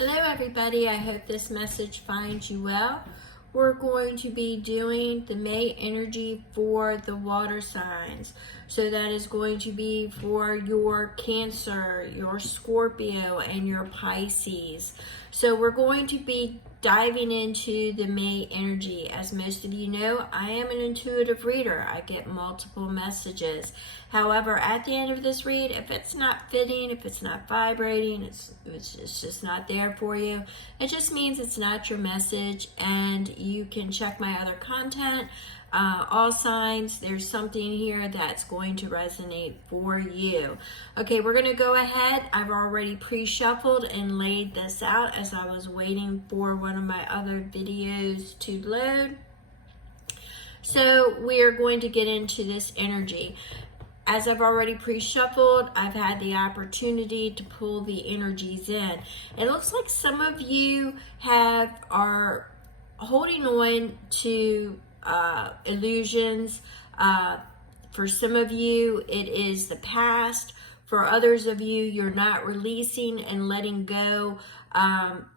Hello everybody, I hope this message finds you well. We're going to be doing the May energy for the water signs. So that is going to be for your Cancer, your Scorpio, and your Pisces. So we're going to be diving into the May energy. As most of you know, I am an intuitive reader. I get multiple messages. However, at the end of this read, if it's not fitting, if it's not vibrating, it's just not there for you, it just means it's not your message, and you can check my other content. All signs, there's something here that's going to resonate for you. Okay, we're going to go ahead. I've already pre-shuffled and laid this out as I was waiting for one of my other videos to load. So we are going to get into this energy. As I've already pre-shuffled, I've had the opportunity to pull the energies in. It looks like some of you are holding on to illusions. For some of you, it is the past. For others of you, you're not releasing and letting go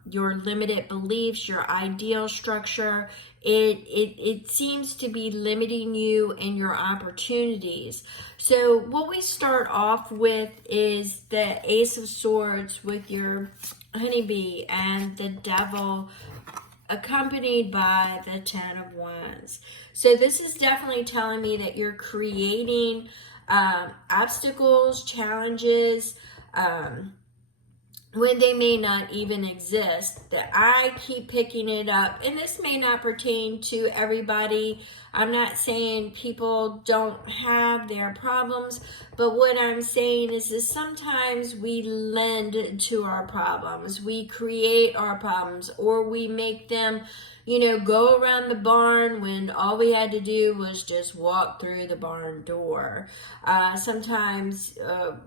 your limited beliefs, your ideal structure. It seems to be limiting you in your opportunities. So what we start off with is the Ace of Swords with your honeybee and the Devil, accompanied by the Ten of Wands. So this is definitely telling me that you're creating obstacles, challenges, when they may not even exist. That I keep picking it up, and this may not pertain to everybody. I'm not saying people don't have their problems, but what I'm saying is that sometimes we lend to our problems. We create our problems, or we make them, go around the barn when all we had to do was just walk through the barn door. Sometimes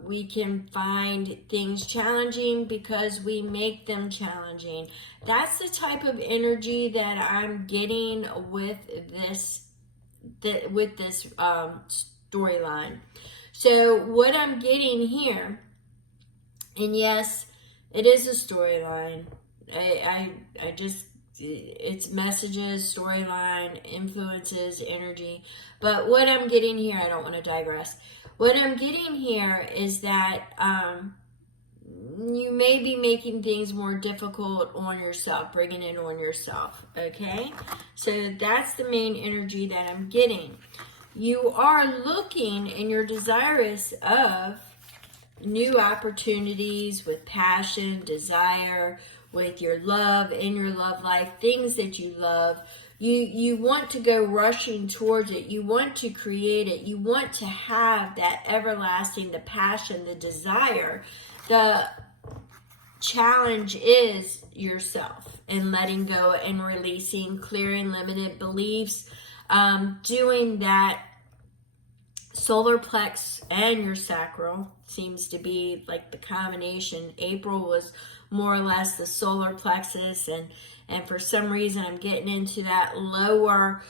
we can find things challenging because we make them challenging. That's the type of energy that I'm getting with this storyline. So what I'm getting here, and yes, it is a storyline. It's messages, storyline, influences, energy. But what I'm getting here, I don't want to digress. What I'm getting here is that you may be making things more difficult on yourself, bringing it on yourself, okay? So that's the main energy that I'm getting. You are looking and you're desirous of new opportunities with passion, desire, with your love, in your love life, things that you love. You want to go rushing towards it. You want to create it. You want to have that everlasting, the passion, the desire. The challenge is yourself and letting go and releasing, clearing limited beliefs, doing that. Solar plex and your sacral seems to be like the combination. April was more or less the solar plexus, and for some reason I'm getting into that lower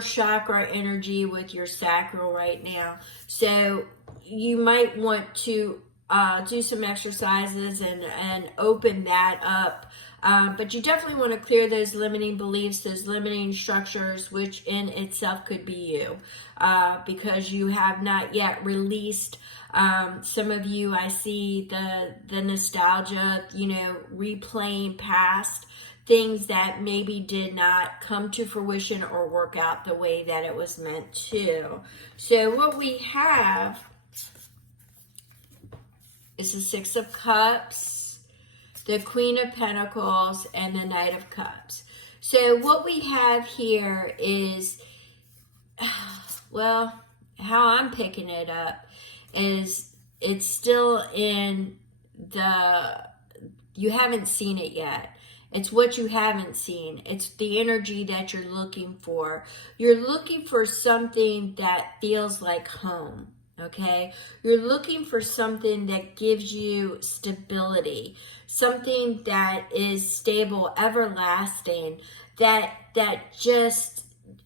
chakra energy with your sacral right now. So you might want to do some exercises and open that up. But you definitely want to clear those limiting beliefs, those limiting structures, which in itself could be you, because you have not yet released. Some of you, I see the nostalgia, replaying past things that maybe did not come to fruition or work out the way that it was meant to. So what we have is the Six of Cups, the Queen of Pentacles, and the Knight of Cups. So what we have here is, well, how I'm picking it up is it's still in you haven't seen it yet. It's what you haven't seen. It's the energy that you're looking for. You're looking for something that feels like home. Okay, you're looking for something that gives you stability, something that is stable, everlasting, that just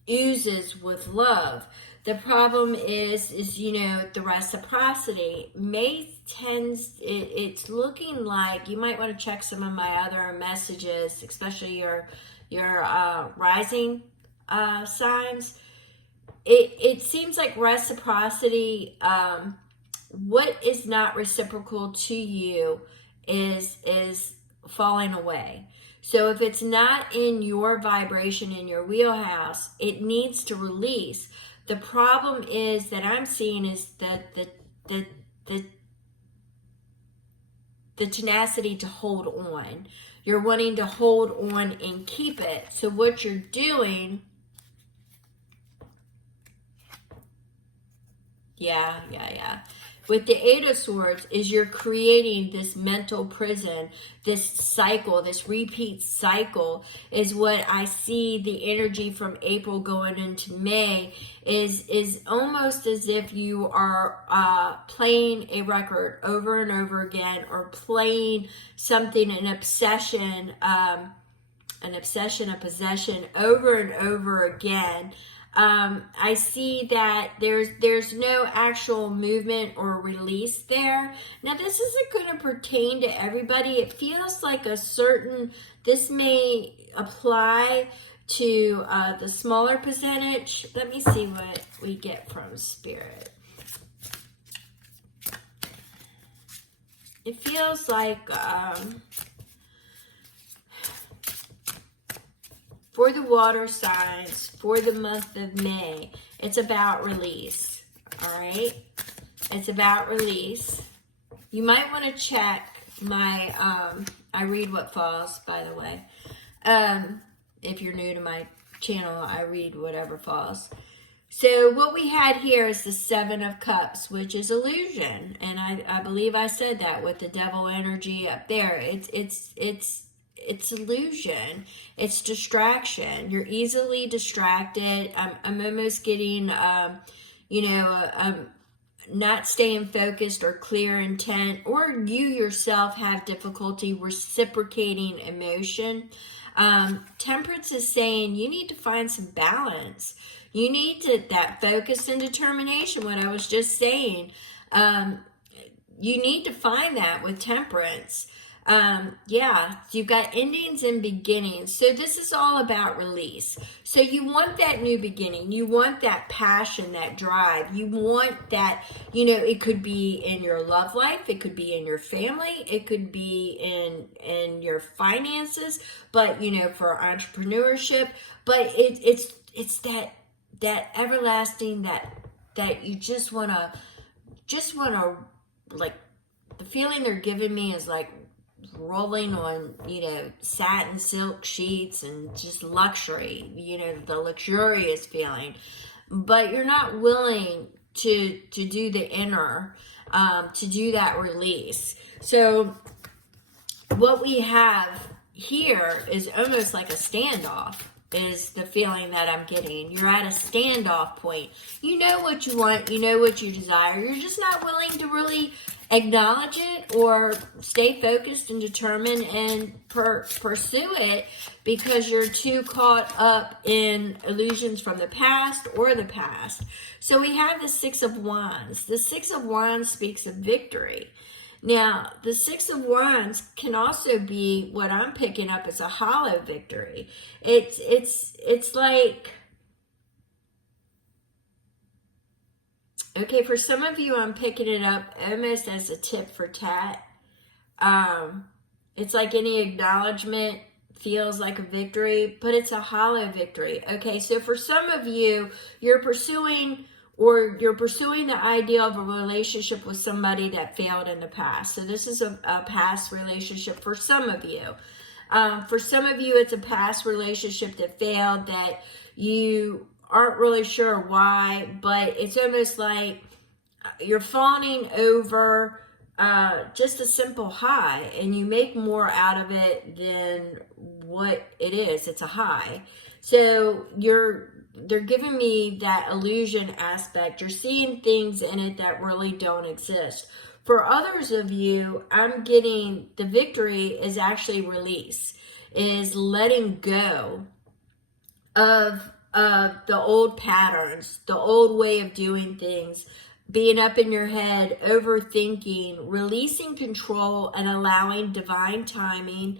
oozes with love, The problem is the reciprocity. May tends, it's looking like you might want to check some of my other messages, especially your rising signs. It seems like reciprocity, what is not reciprocal to you is falling away. So if it's not in your vibration, in your wheelhouse, it needs to release. The problem is that I'm seeing is that the tenacity to hold on. You're wanting to hold on and keep it. So what you're doing, yeah. With the Eight of Swords is you're creating this mental prison, this cycle, this repeat cycle is what I see. The energy from April going into May is almost as if you are playing a record over and over again, or playing something, an obsession, a possession over and over again. I see that there's no actual movement or release there. Now, this isn't going to pertain to everybody. It feels like this may apply to the smaller percentage. Let me see what we get from Spirit. It feels like for the water signs, for the month of May, it's about release, all right? It's about release. You might want to check my, I read what falls, by the way. If you're new to my channel, I read whatever falls. So what we had here is the Seven of Cups, which is illusion. And I believe I said that with the devil energy up there. It's illusion. It's distraction. You're easily distracted. I'm almost getting, not staying focused or clear intent, or you yourself have difficulty reciprocating emotion. Temperance is saying you need to find some balance. You need that focus and determination, what I was just saying. You need to find that with Temperance. You've got endings and beginnings. So this is all about release. So you want that new beginning. You want that passion, that drive. You want that, it could be in your love life. It could be in your family. It could be in your finances, but, for entrepreneurship. But it's that everlasting, that you just want to, like, the feeling they're giving me is like rolling on, satin silk sheets and just luxury, the luxurious feeling. But you're not willing to do the inner, to do that release. So what we have here is almost like a standoff, is the feeling that I'm getting. You're at a standoff point. You know what you want. You know what you desire. You're just not willing to really acknowledge it or stay focused and determined and pursue it, because you're too caught up in illusions from the past or the past. So we have the Six of Wands. The Six of Wands speaks of victory. Now, the Six of Wands can also be, what I'm picking up, as a hollow victory. It's like, okay, for some of you, I'm picking it up almost as a tit for tat. It's like any acknowledgement feels like a victory, but it's a hollow victory. Okay, so for some of you, you're pursuing the idea of a relationship with somebody that failed in the past. So this is a past relationship for some of you. For some of you, it's a past relationship that failed, that you aren't really sure why, but it's almost like you're fawning over just a simple high, and you make more out of it than what it is. It's a high. So they're giving me that illusion aspect. You're seeing things in it that really don't exist. For others of you, I'm getting the victory is actually release, is letting go of of the old patterns, the old way of doing things, being up in your head, overthinking, releasing control and allowing divine timing,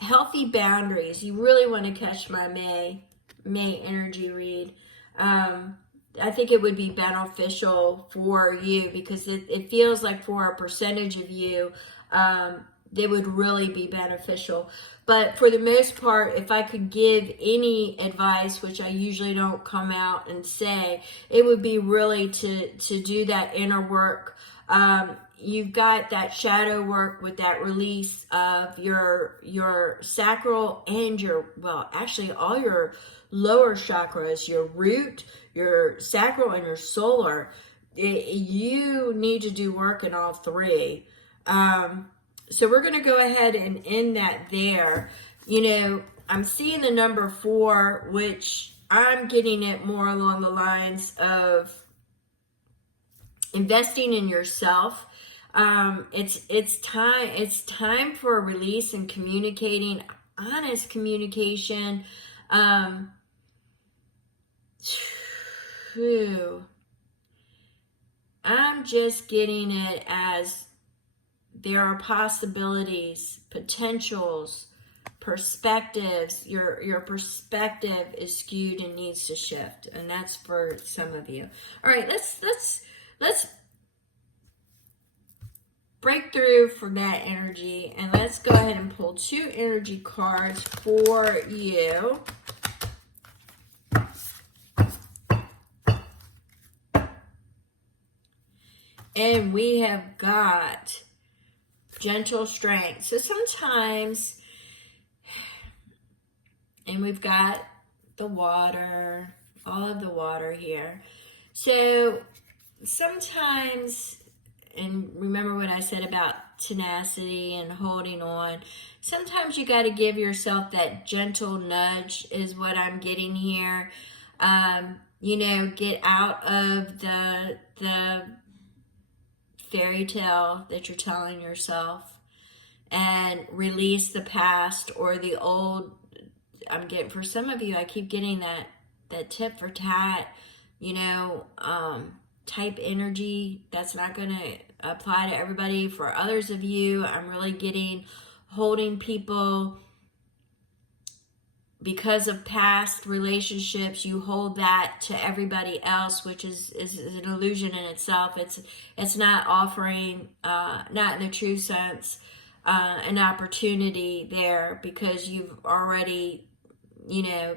healthy boundaries. You really want to catch my May energy read. I think it would be beneficial for you because it feels like for a percentage of you, they would really be beneficial. But for the most part, if I could give any advice, which I usually don't come out and say, it would be really to do that inner work. You've got that shadow work with that release of your sacral and actually all your lower chakras, your root, your sacral, and your solar. You need to do work in all three. So we're going to go ahead and end that there. I'm seeing the number 4, which I'm getting it more along the lines of investing in yourself. It's time for a release and communicating, honest communication. I'm just getting it as there are possibilities, potentials, perspectives. Your perspective is skewed and needs to shift, and that's for some of you. All right, let's break through from that energy, and let's go ahead and pull 2 energy cards for you. And we have got gentle strength. So sometimes, and we've got the water, all of the water here. So sometimes, and remember what I said about tenacity and holding on, sometimes you got to give yourself that gentle nudge is what I'm getting here. Get out of the fairy tale that you're telling yourself and release the past or the old. I'm getting, for some of you, I keep getting that tit for tat, type energy. That's not going to apply to everybody. For others of you, I'm really getting holding people because of past relationships. You hold that to everybody else, which is an illusion in itself. It's not offering, not in the true sense, an opportunity there, because you've already,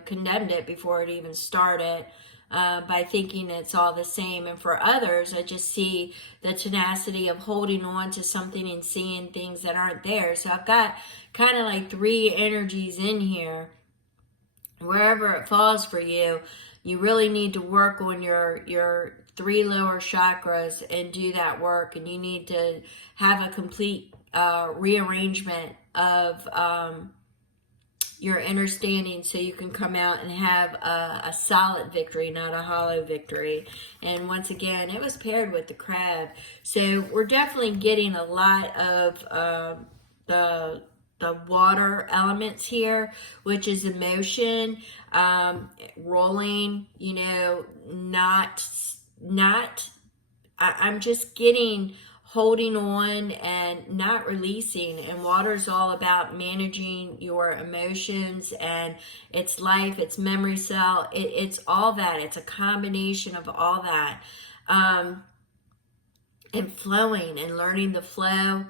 condemned it before it even started. By thinking it's all the same. And for others, I just see the tenacity of holding on to something and seeing things that aren't there. So I've got kind of like 3 energies in here. Wherever it falls for you, you really need to work on your 3 lower chakras and do that work. And you need to have a complete rearrangement of your understanding, so you can come out and have a solid victory, not a hollow victory. And once again, it was paired with the crab. So we're definitely getting a lot of the water elements here, which is emotion, rolling, I'm just getting holding on and not releasing. And water is all about managing your emotions, and it's life, it's memory cell, it's all that. It's a combination of all that, and flowing and learning the flow.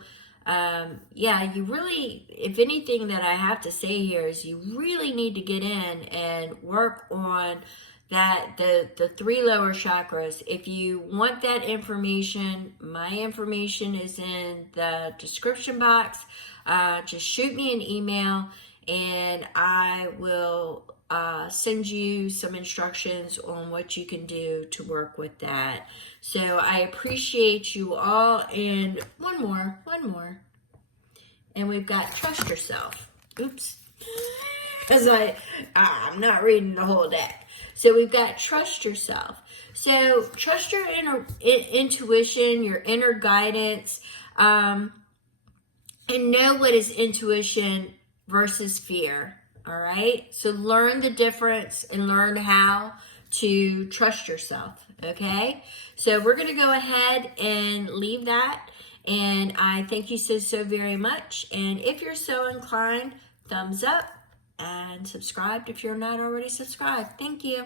You really, if anything that I have to say here is you really need to get in and work on that, the 3 lower chakras. If you want that information, my information is in the description box. Just shoot me an email and I will send you some instructions on what you can do to work with that. So I appreciate you all. And one more. And we've got trust yourself. Oops. Because I'm not reading the whole deck. So we've got trust yourself. So trust your intuition, your inner guidance, and know what is intuition versus fear. All right. So learn the difference and learn how to trust yourself. Okay. So we're going to go ahead and leave that. And I thank you so very much. And if you're so inclined, thumbs up and subscribe if you're not already subscribed. Thank you.